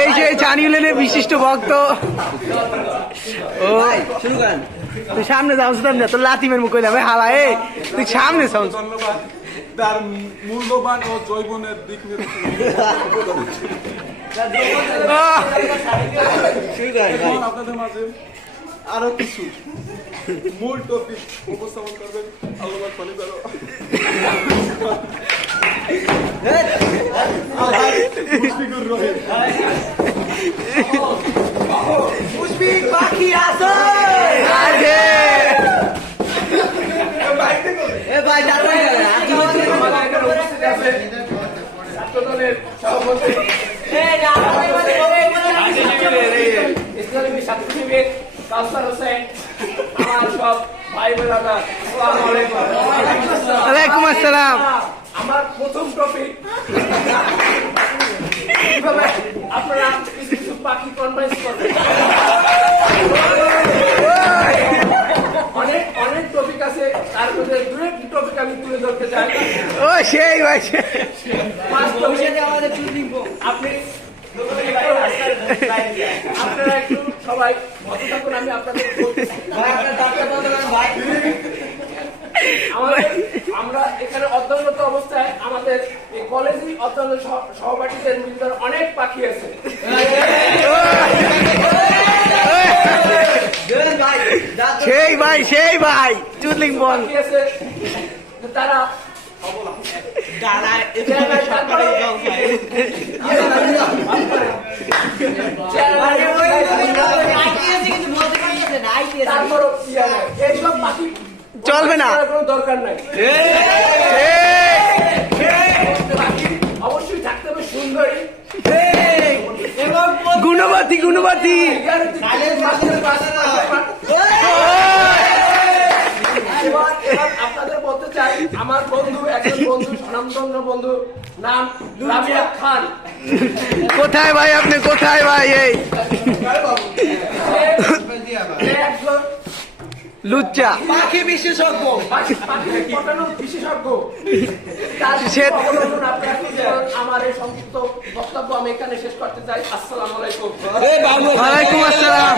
এই যে চানিউলের বিশিষ্ট ভক্ত। ও তুই সামনে যাওস না, তোর লাতিমের মুখ কইলাম হালা। এ তুই সামনে যাওস। ধন্যবাদ তার মূল্যবান ও জৈবনের দিক আপনাদের মাঝে আরো কিছু মূল টপিক উপস্থাপন করবেন আল্লাহ পানি করো পাখি আছে ছাত্রদলের সভাপতি ইসলামী ছাত্র শিবির কাউসার হোসেন, আমার সব ভাই বোনেরা, ওয়ালাইকুম আসসালাম। আমার প্রথম টপিক আপনারা কিছু কিছু পাখি কনভাইন্স করবেন। অনেক অনেক টপিক আছে, তার মধ্যে দু একটি টপিক আমি তুলে ধরতে চাই। ও সেই ভাই, আপনি আপনারা একটু সবাই মত থাকুন, আমি আপনাদের আমরা এখানে অধ্যয়নরত অবস্থায় আমাদের এই কলেজে অধ্যয়ন সহপাঠীদের মিলনের অনেক পাখি আছে। সেই ভাই, সেই ভাই চুদলিং বল। পাখি আছে তারা এইসব পাখি চলবে না, কোনো দরকার নাই। অবশ্যই থাকতে হবে সুন্দরী এবং গুণবতী, গুণবতী। এবার আপনাদের বলতে চাই, আমার বন্ধু, একজন বন্ধু, স্বনামধন্য বন্ধু, নাম রাবিয়া খান। কোথায় ভাই আপনি, কোথায় ভাই? এই একজন লুচ্চা পাখি বিশেষজ্ঞ, পাখি পটানোর বিশেষজ্ঞ। তার অবলম্বন আপনারা কি করুন। আমার এই সংক্ষিপ্ত বক্তব্য আমি এখানে শেষ করতে চাই। আসসালামু আলাইকুম। ওয়ালাইকুম আসসালাম।